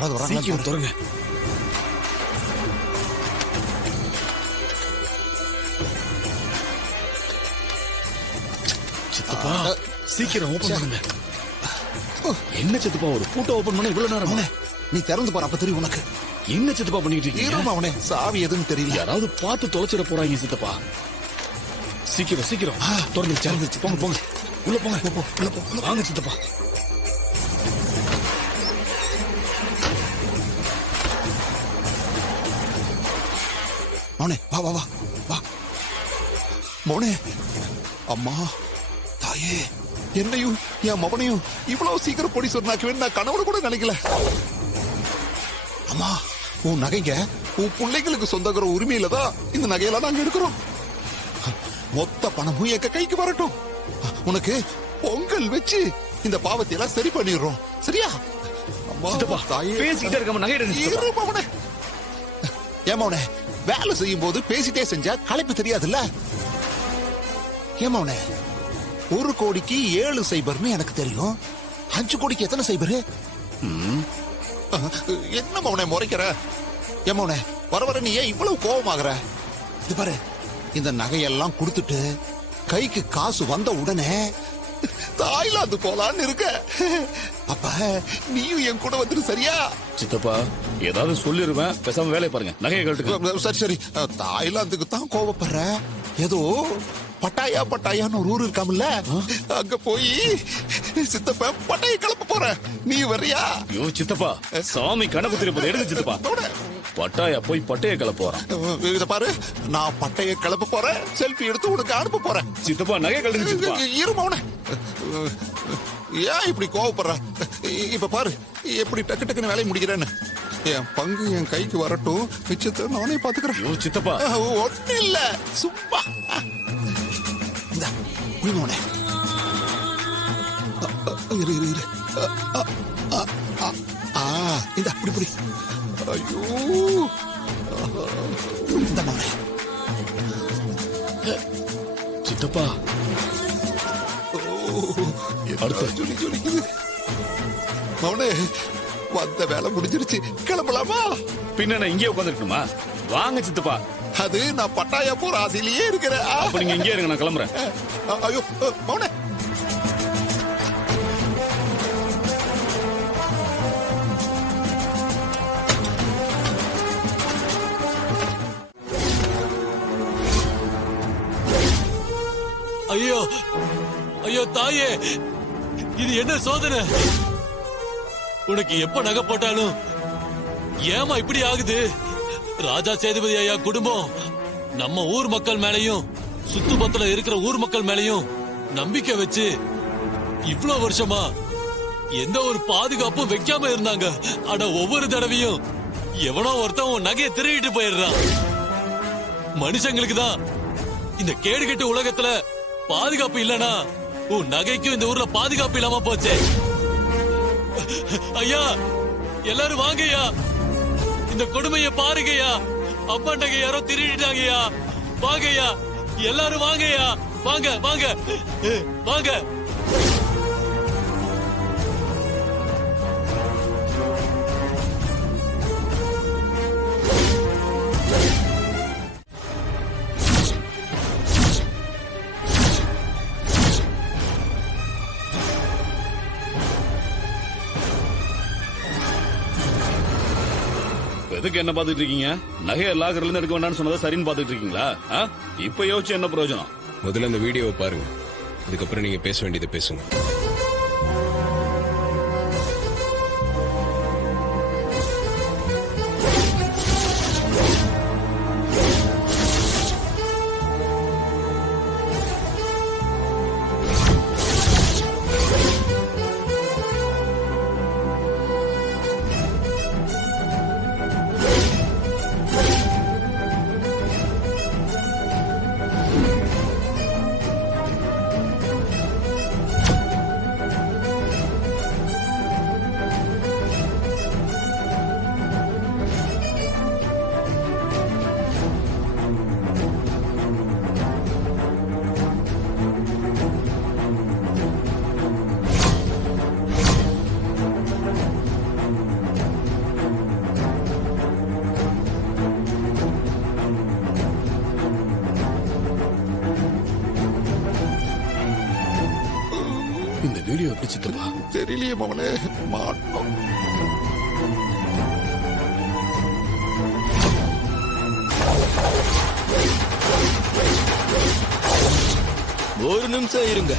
யாராவது வராங்க? சீக்கிரம் தொடங்க. சித்தப்பா சீக்கிரம் ஓபன் பண்ணுங்க. என்ன சித்தப்பா ஒரு பூட்டை ஓபன் பண்ண இவ்வளவு நேரம்? நீ திறந்து பாரு, அப்ப தெரியும் உனக்கு. என்ன சித்தப்பா பண்ணிட்டு இருக்கீங்க? அவனே சாவி எதுன்னு தெரியல. யாராவது பார்த்து தொலைச்சிட போறாங்க சித்தப்பா. சீக்கிரம் சீக்கிரம் திறந்துச்சு. போங்க போங்க, உள்ள போங்க. உள்ள போ. வாங்க சித்தப்பா. மோனே வா வா வா வா. மோனே, அம்மா தாயே, என்னையும் என் மகனையும் இவ்வளவு சீக்கிரம் பொடி சொன்னாக்குவே நான் கனவுல கூட நினைக்கல. அம்மா, உன் நகைங்க உன் பிள்ளைகளுக்கு சொந்தக்கிற உரிமையில தான் இந்த நகையெல்லாம் நாங்க எடுக்கிறோம். மொத்த பணமும் எங்க கைக்கு வரட்டும். உனக்கு பொங்கல் வச்சு இந்த பாவத்தை எல்லாம் சரி பண்ணிடுறோம். சரியா? சித்தப்பா பேசிக்கிட்டே இருக்க நகை எடுங்க. ஏமாவனே, வேலை செய்யும் போது பேசிட்டே செஞ்சா களைப்பு தெரியாதுல்ல? ஏமாவனே, 1 கோடிக்கு 7 சைபர்னு எனக்கு தெரியும். 5 கோடிக்கு எத்தனை சைபரு? என்ன மவனே முறைக்கிற? ஏமாவனே, வர வர நீ ஏன் இவ்வளவு கோபமாகற? இது பாரு, இந்த நகையெல்லாம் கொடுத்துட்டு கைக்கு காசு வந்த உடனே தாய்லாந்து போலான்னு இருக்க. அப்ப நீயும் என் கூட வந்துரு. சரியா? சித்தப்பா ஏதாவது சொல்லிருவேன், பேசாம வேலையை பாருங்க. நகையை கழட்டுங்க. சரி சரி. தாய்லாந்துக்கு தான் கோவப்படுற. ஏதோ பட்டாயான்னு ஒரு ஊர் இருக்காமல்ல, அங்க போய் சித்தப்ப பட்டாய கிளப்ப போற. நீ வர்றியா? ஐயோ சித்தப்பா, சாமி கணக்கு திருப்பதி எடுத்து சித்தப்பா. பட்டாயா போய் பட்டைய கிளப்ப போறான். இத பாரு, நான் பட்டைய கிளப்ப போறேன். செல்ஃபி எடுத்து உனக்கு அனுப்ப போறேன். சித்தப்பா நகை கழட்டுங்க சித்தப்பா. இருமவனே, ஏன் இப்படி கோவப்படுற? இப்ப பாரு எப்படி டக்கு டக்குன்னு வேலையை முடிக்கிறேன்னு. என் பங்கு என் கைக்கு வரட்டும், மிச்சத்தை நானே பாத்துக்கிறேன். சித்தப்பா ஒண்ணு இல்ல, சும்மா இந்த குடிமோனே. இரு இரு இரு. இந்த அப்படி புடி. ஐயோ, இந்த மோனே. சித்தப்பா அடுத்த சொல்லி சொல்லிக்குது. மவனே, வந்த வேலை முடிஞ்சிருச்சு, கிளம்பலாமா? பின்ன இங்கே உட்காந்துருக்கணுமா? வாங்க சித்தப்பா. அது நான் பட்டாயா போற ஆசையிலேயே இருக்கிறேன். அப்ப நீங்க இங்கே இருங்க, நான் கிளம்புறேன். ஐயோ மவனே. ஐயோ ஐயோ தாயே, இது என்ன சோதனை? உனக்கு எப்ப நகை போட்டாலும் ஏமா இப்படி ஆகுது? ராஜா சேதுபதி ஐயா குடும்பம் நம்ம ஊர் மக்கள் மேலையும் சுத்துப்பத்துல இருக்கிற ஊர் மக்கள் மேலையும் நம்பிக்கை வச்சு இவ்வளவு வருஷமா எந்த ஒரு பாதுகாப்பும் வைக்காம இருந்தாங்க. ஆனா ஒவ்வொரு தடவையும் எவனோ ஒருத்தன் உன் நகையை திருடிட்டு போயிடுறான். மனுஷங்களுக்கு தான் இந்த கேடுகெட்ட உலகத்துல பாதுகாப்பு இல்லனா உன் நகைக்கும் இந்த ஊர்ல பாதுகாப்பு இல்லாம போச்சே. ஐயா, எல்லாரும் வாங்கய்யா, இந்த கொடுமைய பாருங்கய்யா. அப்பா நகை யாரோ திருடிட்டாங்கய்யா. வாங்கய்யா, எல்லாரும் வாங்கய்யா. வாங்க வாங்க வாங்க. எதுக்கு என்ன பாத்துட்டு இருக்கீங்க? நகையை லாக்கர்ல இருந்து எடுக்க வேண்டாம்னு சொன்னதை சரின்னு பாத்துட்டு இருக்கீங்களா? இப்ப யோசிச்சு என்ன பிரயோஜனம்? முதல்ல அந்த வீடியோவை பாருங்க, அதுக்கப்புறம் நீங்க பேச வேண்டியதை பேசுங்க. இந்த வீடியோ எப்படி சித்தப்பா? தெரியலையே மவனே, மாட்டோம். ஒரு நிமிஷம் இருங்க.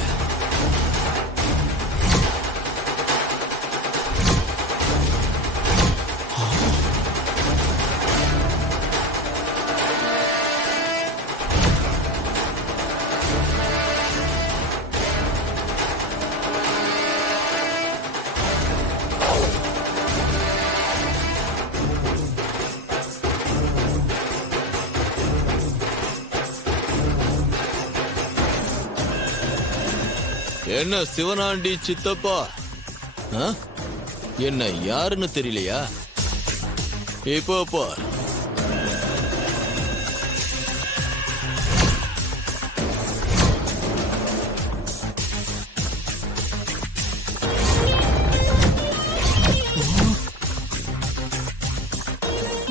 என்ன சிவனாண்டி சித்தப்பா, ஆ? என்ன யாருன்னு தெரியலையா? இப்போ பார்.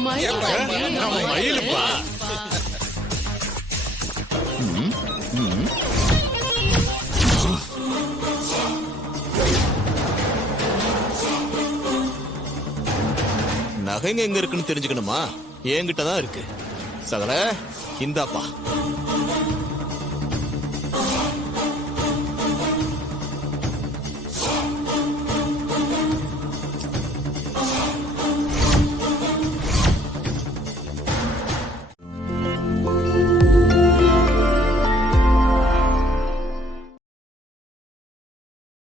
மயிலுப்பா. நகைங்க எங்க இருக்குன்னு தெரிஞ்சுக்கணுமா? என்கிட்ட தான் இருக்கு. சகல இந்தாப்பா.